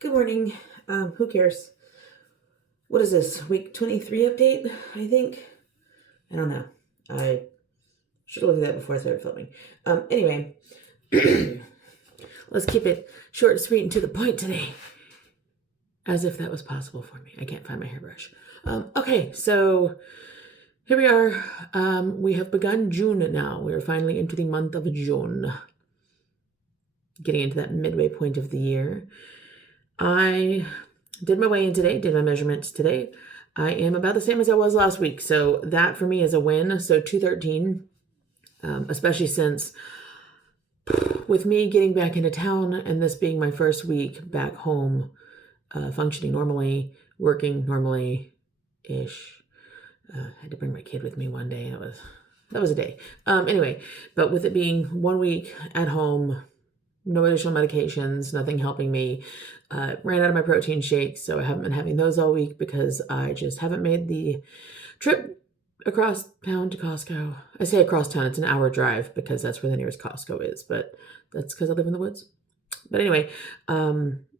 Good morning. Who cares? What is this? Week 23 update, I think? I don't know. I should look at that before I started filming. Anyway, let's keep it short and sweet and to the point today. As if that was possible for me. I can't find my hairbrush. Okay, so here we are. We have begun June now. We are finally into the month of June. Getting into that midway point of the year. I did my weigh-in today, did my measurements today. I am about the same as I was last week, so that for me is a win. So 213, especially since with me getting back into town and this being my first week back home, functioning normally, working normally-ish. Had to bring my kid with me one day, and that was a day. Anyway, but with it being 1 week at home, no additional medications, nothing helping me. Ran out of my protein shakes, so I haven't been having those all week because I just haven't made the trip across town to Costco. I say across town, it's an hour drive because that's where the nearest Costco is, but that's because I live in the woods. But anyway, I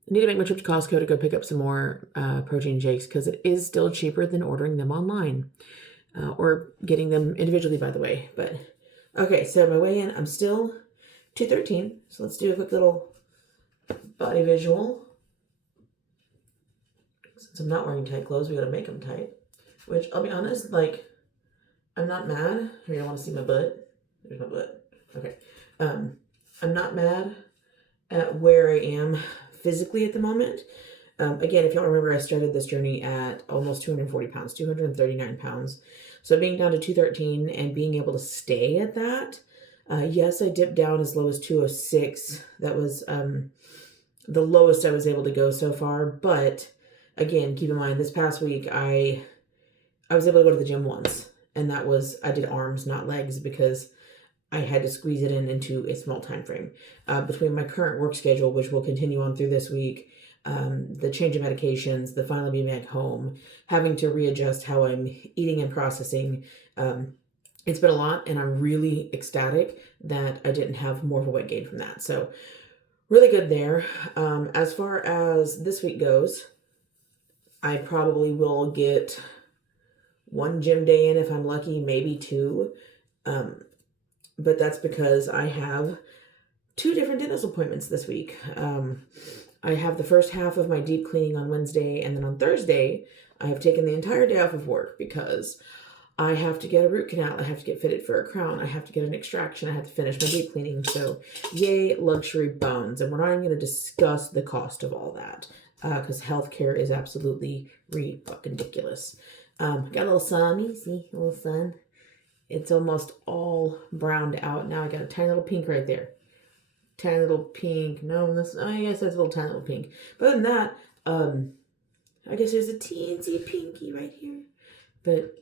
need to make my trip to Costco to go pick up some more protein shakes because it is still cheaper than ordering them online or getting them individually, by the way. But okay, so my weigh-in, I'm still 213, so let's do a quick little body visual. Since I'm not wearing tight clothes, we gotta make them tight. Which, I'll be honest, I'm not mad. Here, you want to see my butt? There's my butt. Okay. I'm not mad at where I am physically at the moment. Again, if y'all remember, I started this journey at almost 240 pounds, 239 pounds. So being down to 213 and being able to stay at that, yes, I dipped down as low as 206. That was the lowest I was able to go so far. But again, keep in mind, this past week, I was able to go to the gym once. And that was, I did arms, not legs, because I had to squeeze it into a small time frame. Between my current work schedule, which will continue on through this week, the change of medications, the finally being back home, having to readjust how I'm eating and processing, it's been a lot, and I'm really ecstatic that I didn't have more of a weight gain from that. So really good there. As far as this week goes, I probably will get one gym day in if I'm lucky, maybe two. But that's because I have 2 different dentist appointments this week. I have the first half of my deep cleaning on Wednesday, and then on Thursday, I have taken the entire day off of work because I have to get a root canal. I have to get fitted for a crown. I have to get an extraction. I have to finish my deep cleaning. So yay, luxury bones. And we're not even going to discuss the cost of all that because healthcare is absolutely ridiculous. Got a little sun. See, a little sun. It's almost all browned out. Now I got a tiny little pink right there. Tiny little pink. No, I guess that's a little tiny little pink. But other than that, I guess there's a teensy pinky right here. But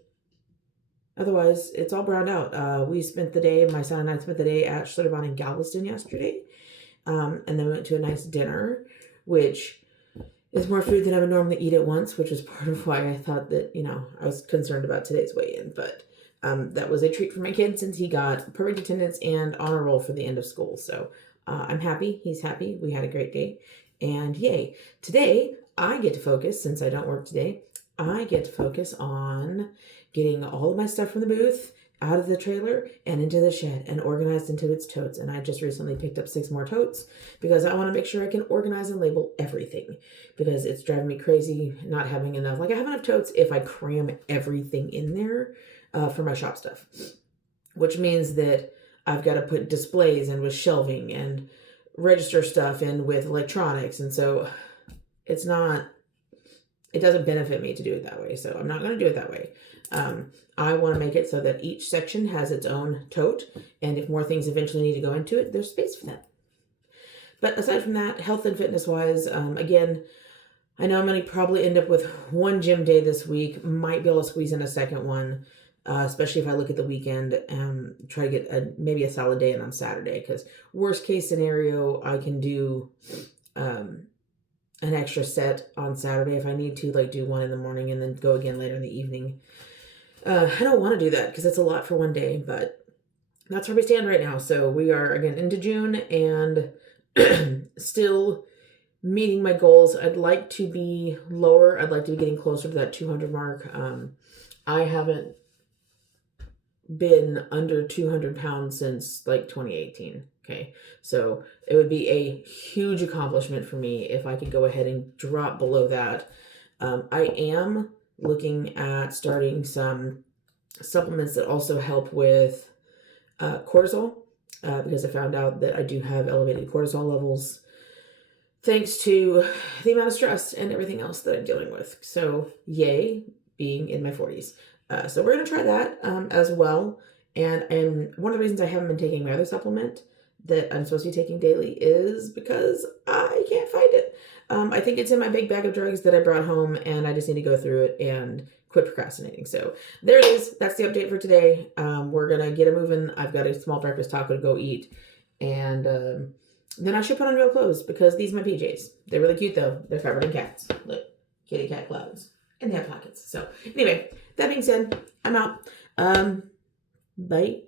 otherwise, it's all browned out. We spent the day, my son and I spent the day at Schlitterbahn in Galveston yesterday. And then we went to a nice dinner, which is more food than I would normally eat at once, which was part of why I thought that, I was concerned about today's weigh-in. But that was a treat for my kid since he got perfect attendance and honor roll for the end of school. So I'm happy. He's happy. We had a great day. And yay. Today, I get to focus, since I don't work today, I get to focus on getting all of my stuff from the booth out of the trailer and into the shed and organized into its totes. And I just recently picked up 6 more totes because I want to make sure I can organize and label everything because it's driving me crazy not having enough. I have enough totes if I cram everything in there for my shop stuff, which means that I've got to put displays in with shelving and register stuff in with electronics. And so it doesn't benefit me to do it that way. So I'm not going to do it that way. I want to make it so that each section has its own tote. And if more things eventually need to go into it, there's space for that. But aside from that, health and fitness wise, again, I know I'm going to probably end up with 1 gym day this week. Might be able to squeeze in a second one, especially if I look at the weekend and try to get maybe a solid day in on Saturday. Because worst case scenario, I can do an extra set on Saturday if I need to, do one in the morning and then go again later in the evening. I don't want to do that because it's a lot for one day, but that's where we stand right now. So we are again into June and still meeting my goals. I'd like to be lower. I'd like to be getting closer to that 200 mark. I haven't been under 200 pounds since like 2018. Okay. So it would be a huge accomplishment for me if I could go ahead and drop below that. I am looking at starting some supplements that also help with cortisol, because I found out that I do have elevated cortisol levels thanks to the amount of stress and everything else that I'm dealing with. So yay, being in my 40s. So we're going to try that as well. And one of the reasons I haven't been taking my other supplement that I'm supposed to be taking daily is because I can't find it. I think it's in my big bag of drugs that I brought home, and I just need to go through it and quit procrastinating. So there it is. That's the update for today. We're going to get it moving. I've got a small breakfast taco to go eat. And then I should put on real clothes because these are my PJs. They're really cute though. They're covered in cats. Look, kitty cat clouds. And they have pockets. So anyway, that being said, I'm out. Bye.